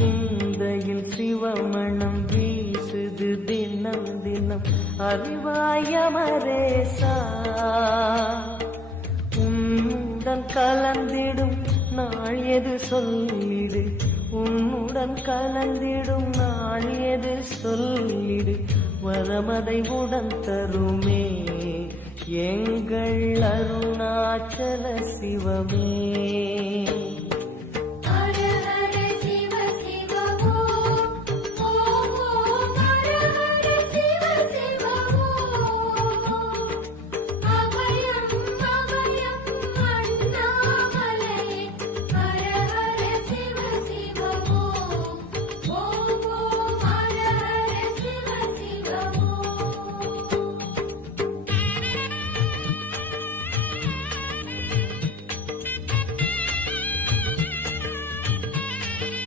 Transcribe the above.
சிந்தையில் சிவமணம் வீசுது தினம் தினம் அறிவாயமரேசா உன்னுடன் கலந்திடும் நாள் எது சொல்லிடு உன்னுடன் கலந்திடும் நாள் எது சொல்லிடு வரமதை உடன் தருமே எங்கள் அருணாச்சல சிவமே.